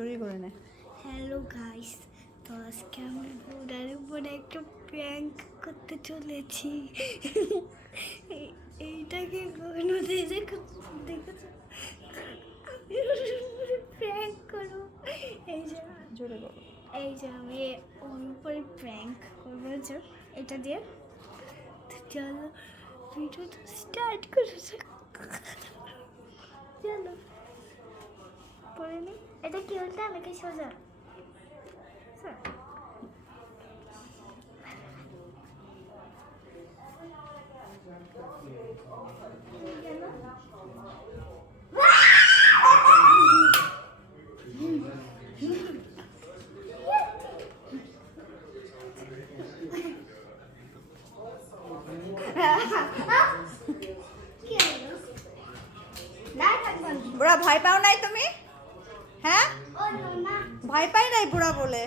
চুরি করে নে। হ্যালো গাইস, তো আজকে আমি বুড়ার উপরে একটা প্র্যাঙ্ক করতে চলেছি। এইটাকে কখনো দেখেছো? আমি ওর উপরে প্র্যাঙ্ক করবো। এই যে জোরে বলো। এই যে আমি ওর উপরে প্র্যাঙ্ক করবো, যে এটা দিয়ে। তো চলো ভিডিওটা স্টার্ট করে চলো পরে নি। এটা কি হলটা আমাকে সোজা বুড়া ভয় পাও নাই তুমি? হ্যাঁ ভয় পাই নাই বুড়া বলে?